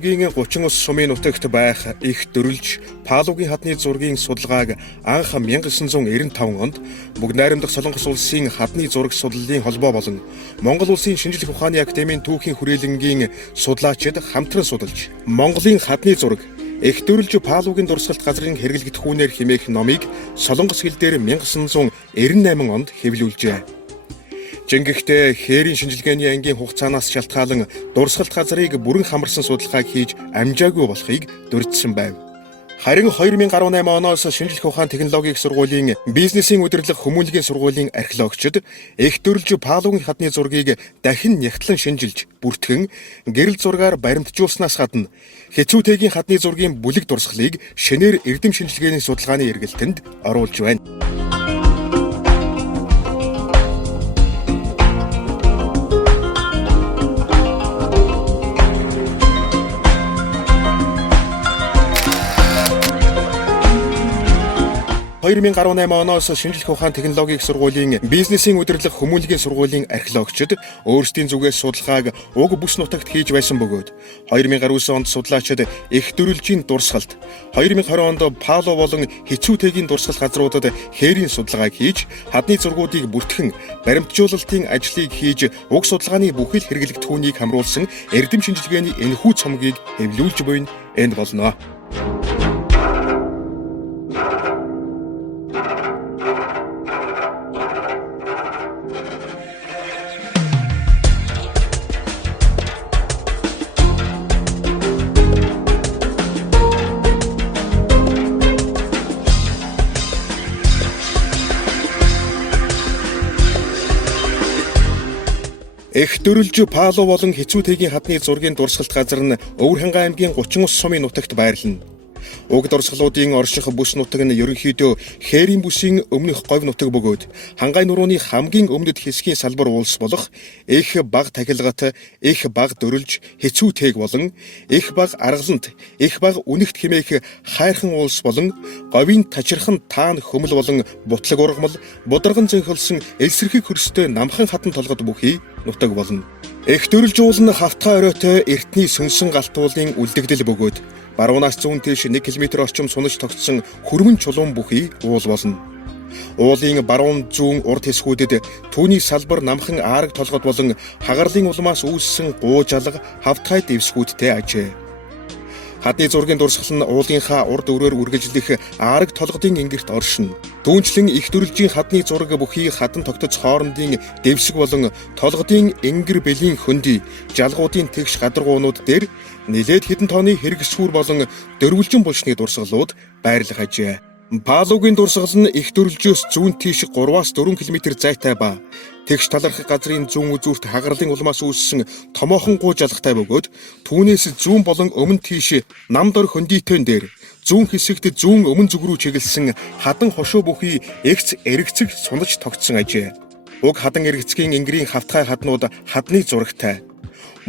аймгийн 39 сумын нутагт байх их дөрвөлж Палугийн хадны зургийн судалгааг анх 1995 онд Бүгд найрамдах Солонгос улсын хадны зураг судлалын холбоо болон Монгол улсын шинжлэх ухааны академийн түүхийн хүрээлэнгийн судлаачид хамтран судалж Монголын хадны зураг их дөрвөлж Палугийн дурсгалт газрын хэрэглэгдэх хүнээр хэмээх номыг солонгос хэл дээр 1998 онд хэвлүүлжээ. Жингэгтээ хээрийн шинжилгээний ангийн хугацаанаас шалтгаалan дурсгалт газрыг бүрэн хамарсан судалгааг хийж амжаагүй болохыг дурдсан байв. Харин 2018 оноос шинжлэх ухаан технологийн сургуулийн бизнесийн удирдлага хүмүүнлэгийн сургуулийн археологчид их дөрвөлж Палугийн хадны зургийг дахин нягтлан шинжилж бүртгэн гэрэл зургаар баримтжуулснаас гадна хэцүүтэйгийн хадны зургийн бүлэг дурсгалыг шинээр эрдэм шинжилгээний судалгааны эргэлтэнд оруулж байна. оноос шинжлэх ухаан технологийн сургуулийн бизнесийн удирдлага хүмүүнлэгийн сургуулийн археологчид өөрсдийн зүгээс судалгааг уг бүс нутагт хийж байсан бөгөөд 2019 онд судлаачид их дөрвөлжийн дурсгалт 2020 онд Палу болон хэцүүтэйгийн дурсгал газруудад хээрийн судалгааг хийж хадны зургуудыг бүртгэн баримтжуулалтын ажлыг хийж уг судалгааны бүхэл хэрэглэгдэх хүнийг хамруулсан эрдэм шинжилгээний энэхүү цомгийг хэвлүүлж буйна энд болно. Их дөрвөлж Палу болон хэцүүтэйгийн хадны зургийн дурсгалт газар нь Өвөрхангай аймгийн 39 сумын нутагт байрлана. Уг дурсгалуудын орших бүс нутаг нь ерөнхийдөө хээрийн бүсийн өмнөх говь нутаг бөгөөд Хангай нурууны хамгийн өмнөд хэсгийн салбар уулс болох их баг тахилгат, их баг дөрвөлж, хэцүүтэйг болон их баг аргалант, их баг үнэгт хэмээх хайрхан уулс болон говийн тачирхан таан хөмөл болон бутлаг ургамал, бударган зөнхөлсөн элсэрхэг хөрстэй намхан хатан толгод бүхий нутаг болно. Их дөрвөлж уул нь хавтгай оройтой эртний сүнсэн галтуулын үлдэгдэл бөгөөд баруунаас зүүн тийш 1 км орчим сунаж тогтсон хөрмөн чулуун бүхий уул болно. Уулын баруун зүүн урд хэсгүүдэд түүний салбар намхан аараг толгод болон хагарлын улмаас үүссэн гуу жалга хавтгай дэвсгүүдтэй ажээ. Хадны зургийн дурсгал нь уулынхаа урд өрөөр үргэлжлэх аараг толгодын ингэрт оршино. Түүнчлэн их дөрвөлжийн хадны зураг бүхий хадан тогтоц хоорондын дэвсэг болон толгодын ингэр бэлийн хөндөй, жалгуудын тэгш гадаргуунууд дээр нэлээд хэдэн тооны хэрэгсвэр болон дөрвөлжин булчны дурсгалууд байрлах ажээ. Палугийн дурсгал нь их дөрвөлжөөс зүүн тийш 3-4 км зайтай ба тэгш талархах газрын зүүн үзүүрт хагарлын улмаас үүссэн томоохон гуу жалгатай бөгөөд түүнээс зүүн болон өмнө тийш нам дор хөндийтэн дээр зүүн хэсэгт зүүн өмнө зүг рүү чиглэсэн хадан хошуу бүхий эгц эргэцэг сунаж тогтсон ажээ. Уг хадан эргэцгийн ингэрийн хавтгай хаднууд хадны зурагтай.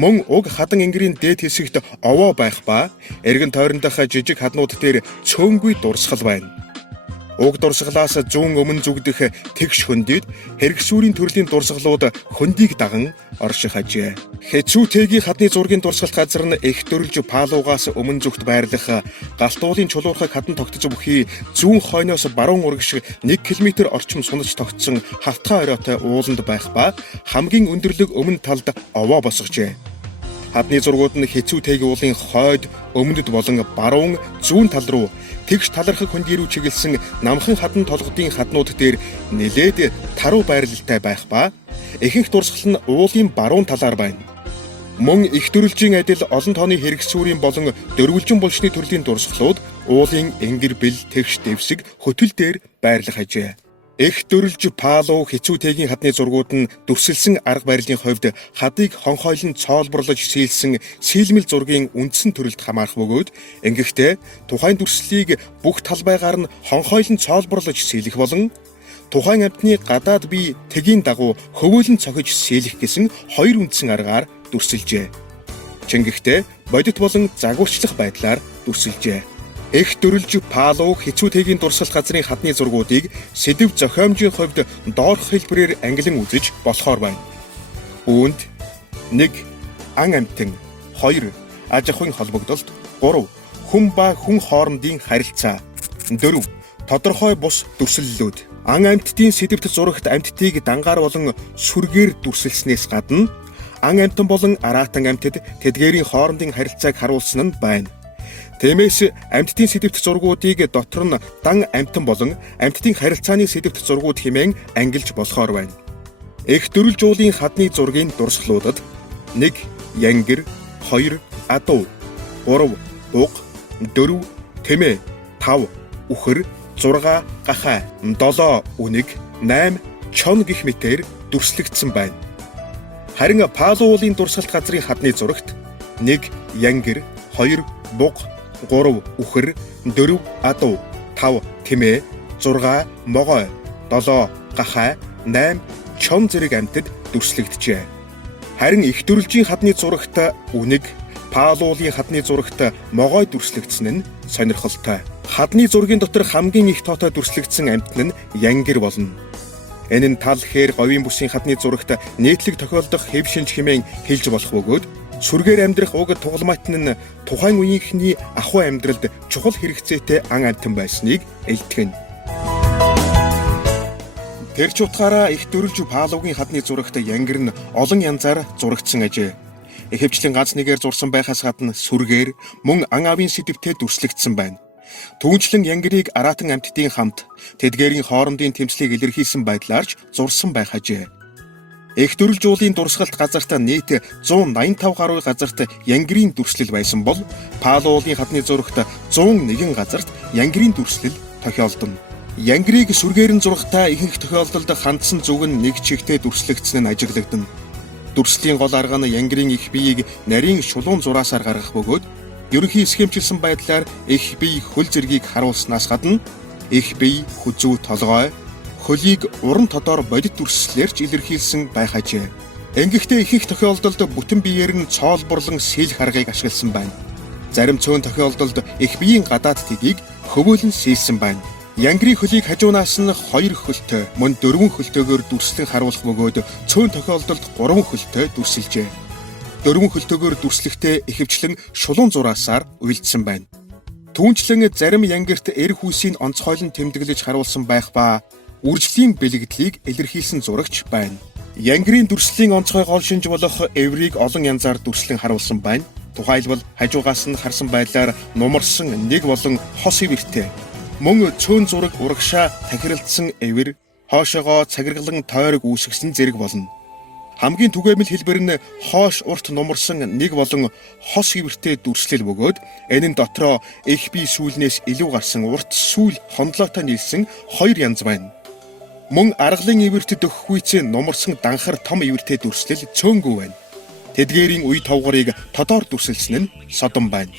Мөн уг хадан ингэрийн дээд хэсэгт овоо байх ба эргэн тойрондох жижиг хаднууд дээр цөөнгүй дурсгал байна. Уг дурсгалаас зүүн өмнө зүгдэх тэгш хөндөд хэрэгсүүрийн төрлийн дурсгалууд хөндийг даган орших ажээ. Хэцүүтэйгийн хадны зургийн дурсгалт газар нь их дөрвөлж Палугаас өмнө зүгт байрлах галтуулын чулуурхаг хадан тогтож бүхий зүүн хойноос баруун урагш 1 км орчим сунаж тогтсон хавтгай оройтой ууланд байх ба хамгийн өндөрлөг өмнө талд овоо босгожээ. Хадны зургууд нь хэцүүтэйг уулын хойд, өмнөд болон баруун, зүүн тал руу тэгш талархах хөндий рүү чиглэсэн намхан хадан толгодын хаднууд дээр нэлээд таруу байрлалтай байх ба ихэнх дурсгал нь уулын баруун талаар байна. Мөн их дөрвөлжийн адил олон тооны хэрэгсүүрийн болон дөрвөлжин булчны төрлийн дурсгалууд уулын ингэр бэл тэгш дэвсэг хөтөл дээр байрлах ажээ. Их дөрвөлж Палу хэцүүтэйгийн хадны зургууд нь дүрсэлсэн арга барилын хувьд хадыг хонхойлон цоолборлож сийлсэн сийлмэл зургийн үндсэн төрөлд хамаарах бөгөөд ингэхдээ тухайн дүрслэлийг бүх талбайгаар нь хонхойлон цоолборлож сийлэх болон тухайн амьтны гадаад бие тэгийн дагуу хөвөөлөн цохиж сийлэх гэсэн хоёр үндсэн аргаар дүрсэлжээ. Ингэхдээ бодит болон загварчлах байдлаар дүрсэлжээ. Их дөрвөлж Палу хэцүүтэйгийн дурсгал газрын хадны зургуудыг сэдэв зохиомжийн хувьд доорх хэлбэрээр ангилан үзэж болохоор байна. Үүнд 1. Ан амьтан, 2. аж ахуйн холбогдолд. 3. Хүн ба хүн хоорондын харилцаа. 4. Тодорхой бус дүрслэлүүд. Ан амьтдын сэдвт зурагт амьтдыг дангаар болон сүргээр дүрсэлснээс гадна ан амьтан болон араатан амьтад тэдгээрийн хоорондын харилцааг харуулсан нь байна. Тиймээс амьтдын сэдвт зургуудыг дотор нь дан амьтан болон амьтдын харилцааны сэдвт зургууд хэмээн ангилж болохоор байна. Их дөрвөл жуулын хадны зургийн дурсгалуудад 1. Янгир, 2. Адуу, 3. Буг, 4. Тэмээ, 5. Үхэр, 6. Гахай, 7. Үнэг, 8. Чон гэх мэтээр дүрслэгдсэн байна. Харин Палу уулын дурсгалт газрын хадны зурагт 1. Янгир, 2. Буг, 3. Үхэр, 4. Адуу, 5. Тэмээ, 6. Могой, 7. Гахай, 8. Чон зэрэг амьтад дүрслэгджээ. Харин их дөрвөлжийн хадны зурагт үнэг, Палу уулын хадны зурагт могой дүрслэгдсэн нь сонирхолтой. Хадны зургийн дотор хамгийн их тоотой дүрслэгдсэн амьтан нь янгир болно. Энэ нь тал хээр говийн бүсийн хадны зурагт нийтлэг тохиолдох хэв шинж хэмээн хэлж болох бөгөөд сүргээр амьдрах уг тугалмайтн нь тухайн үеийнхний ахуй амьдралд чухал хэрэгцээтэй ан амьтан байсныг илтгэн. Тэрч утгаараа их дөрвөлж Палугийн хадны зурагт янгир нь олон янзаар зурагдсан ажээ. Ихэвчлэн ганц нэгээр зурсан байхаас гадна сүргээр мөн ан авийн сэдвтэй дүрслэгдсэн байна. Түүнчлэн янгирыг араатан амьтдын хамт тэдгээрийн хоорондын тэмцлийг илэрхийлсэн байдлаарч зурсан байх ажээ. Их дөрвөл жуулын дурсгалт газарт нийт 185 гаруй газарт янгирийн дүрслэл байсан бол Палу уулын хадны зурагт 101 газарт янгирийн дүрслэл тохиолдоно. Янгирыг сүргээр нь зургатаа ихэнх тохиолдолд хандсан зүг нь нэг чигтээ дүрслэгдсэн нь ажиглагдана. Дүрслийн гол арга нь янгирийн их биеийг нарийн шулуун зураасаар гаргах бөгөөд ерөнхий схемчилсэн байдлаар их бие хөл зэргийг харуулснаас гадна их бие хүзүү толгой хөлийг уран тодор бодит дүрслэлээрч илэрхийлсэн байх ажээ. Ингэхдээ ихэнх тохиолдолд бүтэн биеэр нь цоолборлон сэл харгыг ашигласан байна. Зарим цөөн тохиолдолд их биеийн гадаад тэгийг хөвөөлөн сэлсэн байна. Янгирийн хөлийг хажуунаас нь 2 хөлтэй, мөн 4 хөлтөөгөөр дүрслэн харуулах бөгөөд цөөн тохиолдолд 3 хөлтэй дүрсэлжээ. 4 хөлтөөгөөр дүрслэхдээ ихэвчлэн шулуун зураасаар уйлдсан байна. Түүнчлэн зарим янгирт эр хүйсийг онцгойлон тэмдэглэж харуулсан байх ба үржлийн бэлэгдлийг илэрхийлсэн зурагч байна. Янгирийн дүрслийн онцгой гол шинж болох эврийг олон янзаар дүрслэн харуулсан байна. Тухайлбал хажуугаас нь харсан байдлаар нумарсан нэг болон хос эвэртэй. Мөн цөөн зураг урагшаа тахиралдсан эвэр, хоошоогоо цагиргалан тойрог үүсгэсэн зэрэг болно. Хамгийн түгээмэл хэлбэр нь хоош урт нумарсан нэг болон хос эвэртэй дүрслэл бөгөөд энэ нь дотроо их бие сүүлнээс илүү гарсан урт сүүл хондлоотой нийлсэн 2 янз байна. Мөн аргалын эвэрт дөхөхүйцээ нумарсан данхар том эвэртэй дүрслэл цөөнгүй байна. Тэдгээрийн үе товгорыг тодоор дүрсэлсэн нь содон байна.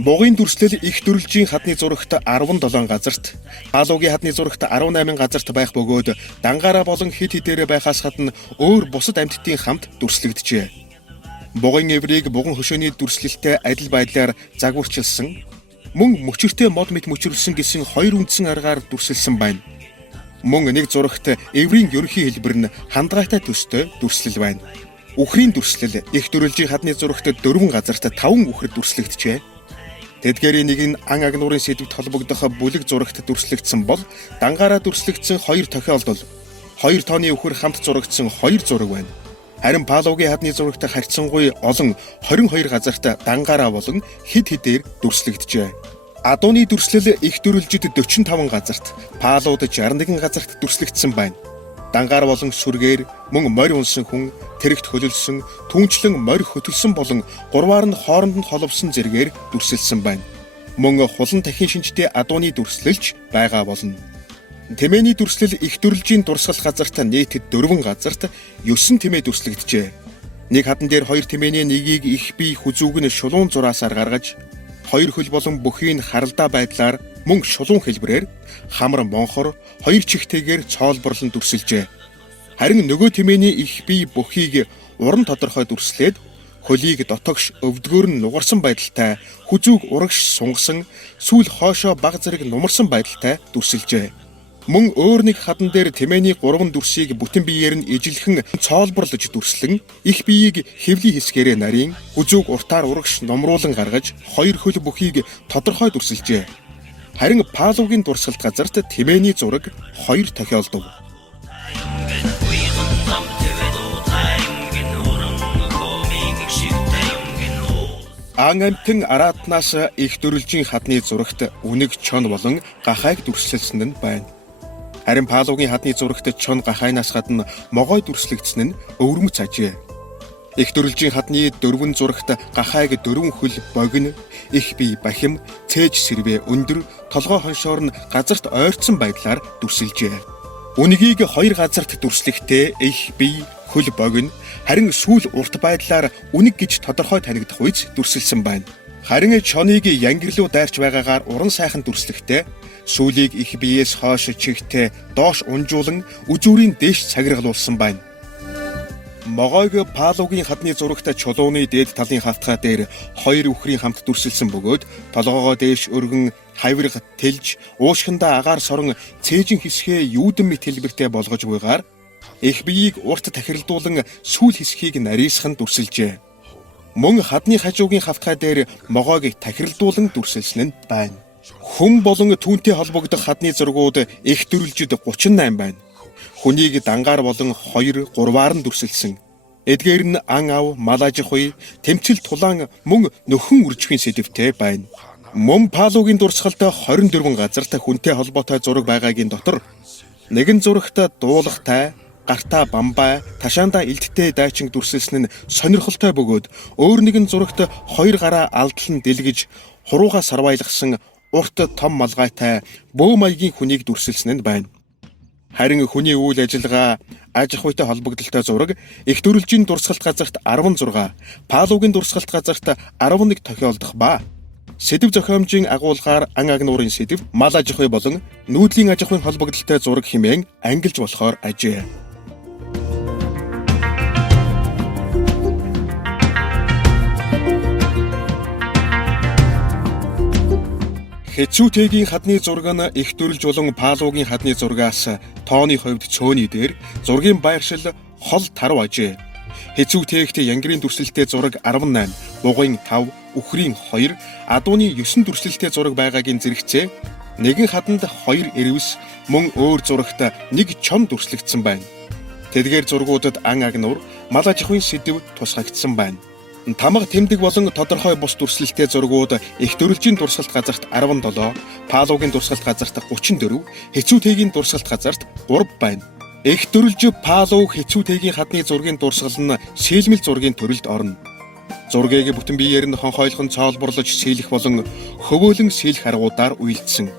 Бугын дүрслэл их дөрвөлжийн хадны зурагт 17 газарт, Палугийн хадны зурагт 18 газарт байх бөгөөд дангаараа болон хид хидээрээ байхаас гадна өөр бусад амьтдын хамт дүрслэгджээ. Бугын эврийг буган хөшөөний дүрслэлтэй адил байдлаар загварчилсан, мөн мөчөртэй мод мэт мөчөрлсөн гэсэн 2 үндсэн аргаар дүрсэлсэн байна. Мөн нэг зурагт эврийн ерөнхий хэлбэр нь хандгайтай төстэй дүрслэл байна. Үхрийн дүрслэл их дөрвөлжийн хадны зурагт 4 газарт 5 үхэр дүрслэгджээ. Тэдгээрийн нэг нь ан агнуурын сэдвт холбогдох бүлэг зурагт дүрслэгдсэн бол дангаараа дүрслэгдсэн 2 тохиолдол 2 тооны үхэр хамт зурагдсан 2 зураг байна. Харин Палугийн хадны зурагт харьцангуй олон 22 газарт дангаараа болон хид хидээр дүрслэгджээ. Адууны дүрслэл их дөрвөлжид 45 газарт, Палууд 61 газарт дүрслэгдсэн байна. Дангаар болон сүргээр мөн морь унсан хүн, тэрэгт хөлөлсөн, түүнчлэн морь хөтөлсөн болон гурваар нь хооронд нь холбосон зэргээр дүрсэлсэн байна. Мөн хулан дахин шинжтэй адууны дүрслэлж байгаа болно. Тэмээний дүрслэл их дөрвөлжийн дурсгал газарт нийт 4 газарт 9 тэмээ дүрслэгджээ. Нэг хадан дээр 2 тэмээний нэгийг их бие хүзүүг нь шулуун зураасаар гаргаж, 2 хөл болон бүхийг харалдаа байдлаар мөн шулуун хэлбэрээр хамар монхор 2 чихтэйгээр цоолборлон дүрсэлжээ. Харин нөгөө тэмээний их бие бүхийг уран тодорхой дүрслээд хөлийг дотогш өвдгөөр нь нугарсан байдалтай, хүзүүг урагш сунгасан, сүүл хоошоо баг зэрэг нумарсан байдалтай дүрсэлжээ. Мөн өөр нэг хадан дээр тэмээний 3 дүрсийг бүтэн биеэр нь ижилхэн цоолборлож дүрслэн их биеийг хэвлийн хэсгээрээ нарийн хүзүүг уртаар урагш номруулан гаргаж хоёр хөл бүхийг тодорхой дүрсэлжээ. Харин Павловын дурсгалт газарт тэмээний зураг 2 тохиолдов. Ан амтэн араатнаас их дөрвөлжийн хадны зурагт үнэг чон болон гахайг дүрслэлсэн нь байна. Харин Павловын хадны зурагт чон гахайнаас гадна могой дүрслэгдсэн нь өвөрмөц ажээ. Их дөрвөлжийн хадны дөрвөн зурагт гахайг дөрвөн хөл богино, их бие бахим, цээж сэрвэ өндөр, толгой хоншоор нь газарт ойрцсон байдлаар дүрсэлжээ. Үнийг 2 газарт дүрслэхдээ их бие, хөл богино, харин сүүл урт байдлаар үнэг гэж тодорхой танигдах үйс дүрсэлсэн байна. Харин чоныг янгирлуу дайрч байгаагаар уран сайхан дүрслэхдээ сүүлийг их биеэс хойш чигтээ доош унжуулан үзүүрийн дээш цагиргалуулсан байна. Могойг Павловын хадны зурагт чулууны дээд талын хавтгай дээр 2 үхрийн хамт дүрсэлсэн бөгөөд толгоогоо дээш өргөн хавирга тэлж уушхандаа агаар сорон цээжин хэсгээ юудэн мэт хэлбэртэй болгож буйгаар их биеийг урт тахиралдуулан сүүл хэсгийг нарийсхан дүрсэлжээ. Мөн хадны хажуугийн хавтгай дээр могойг тахиралдуулан дүрсэлсэн нь байна. Хүн болон түүнтэй холбогдох хадны зургууд их дөрвөлжид 38 байна. Хүнийг дангаар болон 2, 3-аар нь дүрсэлсэн. Эдгээр нь ан ав, мал аж ахуй, тэмцэл тулаан мөн нөхөн үржихийн сэдвтэй байна. Мөн Павловын дурсгалтай 24 газарт хүнтэй холбоотой зураг байгаагийн дотор нэгэн зурагт дуулахтай, гартаа бамбай, ташаандаа элдтэй дайчин дүрсэлсэн нь сонирхолтой бөгөөд өөр нэгэн зурагт 2 гараа алдлан дэлгэж хуруугаа сарвайлгсан урт том малгайтай бөө маягийн хүнийг дүрсэлсэн нь байна. Харин хүний үйл ажиллагаа аж ахуйтай холбогдолтой зураг их дөрвөлжийн дурсгалт газарт 16, Павловын дурсгалт газарт 11 тохиолдох ба сэдв зохиомжийн агуулгаар ан агнуурын сэдв мал аж ахуй болон нүүдлийн аж ахуйн холбогдолтой зураг хэмээн ангилж болохоор ажээ. Хэцүүтэйгийн хадны зураг нь их дөрвөлж болон Павловын хадны зургаас тооны хувьд цөөний дээр зургийн байршил хол тарв ажээ. Хэцүүтэйгт янгирын дүрслэлтэй зураг 18, бугын 5, үхрийн 2, адууны 9 дүрслэлтэй зураг байгаагийн зэрэгцээ нэгэн хаданд 2 эрвэс мөн өөр зурагт 1 чон дүрслэгдсэн байна. Тэдгээр зургуудад ан агнуур, мал аж ахуйн сэдв тусгагдсан байна. Тамга тэмдэг болон тодорхой бус дүрслэлтэй зургууд их дөрвөлжийн дурсгалт газарт 17, Павловын дурсгалт газарт 34, хэцүүтэйгийн дурсгалт газарт 3 байна. Их дөрвөлж Павлов хэцүүтэйгийн хадны зургийн дурсгал нь сэлмэл зургийн төрөлд орно. Зургийг бүтэн биеэр нь хонхойлгон цоолборлож сэлэх болон хөвөөлөн сэлэх аргуудаар үйлдсэн.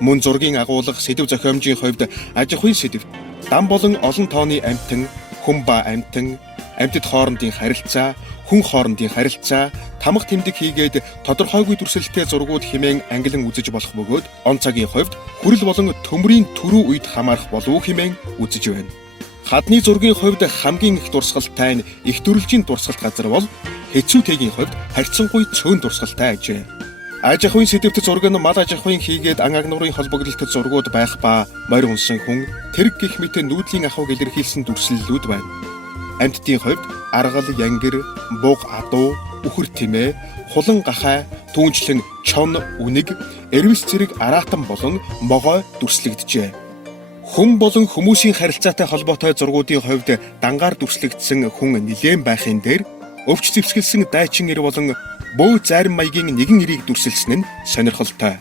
Мөн зургийн агуулга сэдв зохиомжийн хувьд аж ахуйн сэдв, дан болон олон тооны амьтан, хүн ба амьтан, амьтад хоорондын харилцаа, хүн хоорондын харилцаа, тамга тэмдэг хийгээд тодорхойгүй дүрсэлттэй зургууд хэмээн ангилан үзэж болох бөгөөд он цагийн хувьд хүрэл болон төмрийн түрүү үед хамаарах болов хэмээн үзэж байна. Хадны зургийн хувьд хамгийн их дурсгалтай нь их дөрвөлжийн дурсгалт газар бол хэцүүтэйгийн хувьд харьцангуй цөөн дурсгалтай ажээ. Аж ахуйн сэдвт зураг нь мал аж ахуйн хийгээд ан агнуурын холбогдолтой зургууд байх ба морь унсан хүн, тэрэг гэх мэт нүүдлийн ахуйг илэрхийлсэн дүрслэлүүд байна. Амьтдын хувьд аргал, янгир, буг, адуу, үхэр тэмээ, хулан гахай, түүнчлэн чон, үнэг, эрвэс зэрэг араатан болон могой дүрслэгдэжээ. Хүн болон хүмүүсийн харилцаатай холбоотой зургуудын хувьд дангаар дүрслэгдсэн хүн нилээн байхын дээр өвч зэвсгэлсэн дайчин эр болон бөө зарим маягийн нэгэн эрийг дүрсэлсэн нь сонирхолтой.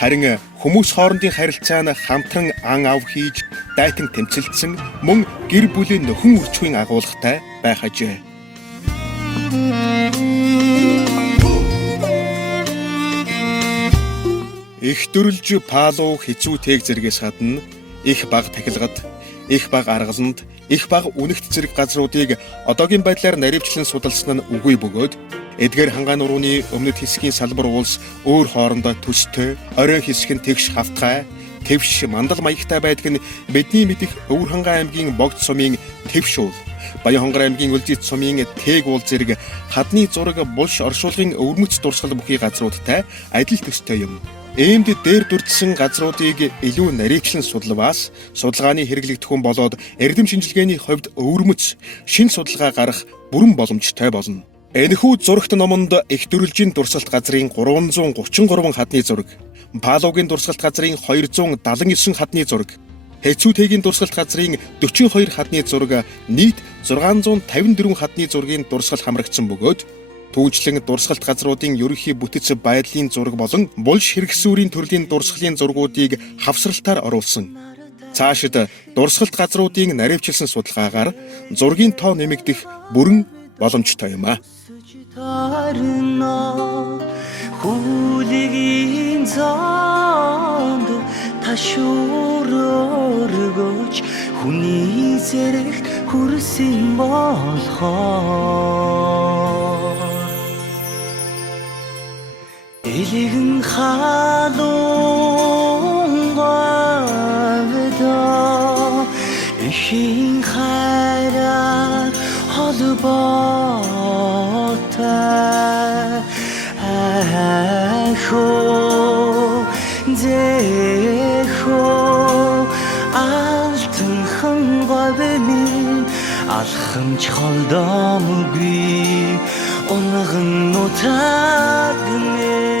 Харин хүмүүс хоорондын харилцаа нь хамтран ан ав хийж дайтан тэмцэлдсэн мөн гэр бүлийн нөхөн үржихийн агуулгатай байх ажээ. Их дөрвөлж Павлов хэцүүтэйг зэргээс гадна их баг тахилгад, их баг аргаланд, их баг үнэгт зэрэг газруудыг одоогийн байдлаар наривчлан судалсан нь үгүй бөгөөд эдгээр хангаан урууны өмнөд хэсгийн салбар уулс өөр хоорондоо төстэй, орой хэсэг нь тэгш хавтгай, твш мандал маягтай байдаг нь бидний мэдих Өвөр хангаан аймгийн Богд сумын твш уул, Баян хонгор аймгийн Үлзийт сумын Тэг уул зэрэг хадны зураг булш оршуулгын өвөрмөц дурсгал бүхий газруудтай адил төстэй юм. Иймд дээр дүрдсэн газруудыг илүү нарийчлан судлаваас судалгааны хэрэглэгдэхүүн болоод эрдэм шинжилгээний хувьд өвөрмөц шин судалгаа гарах бүрэн боломжтой болно. Энэхүү зурагт номонд их дөрвөлжийн дурсгалт газрын 333 хадны зураг, Палаугийн дурсгалт газрын 279 хадны зураг, Хэцүүтэйгийн дурсгалт газрын 42 хадны зураг, нийт 654 хадны зургийн дурсгал хамрагдсан бөгөөд түүжлэн дурсгалт газруудын ерөнхий бүтэц байдлын зураг болон булш хэрэгсүүрийн төрлийн дурсгалын зургуудыг хавсралтаар оруулсан. Цаашид дурсгалт газруудын наривчилсан судалгаагаар зургийн тоо нэмэгдэх бүрэн боломжтой юм а. Хүлэгийн зонд ташуургож хүний зэрэгт хүрсэн болохоор элэгэн халуун говьдоо эхийн хайраар холбоотой ахоо зэхоо алтхан говьны алхамч холдоомгүй унган нутагны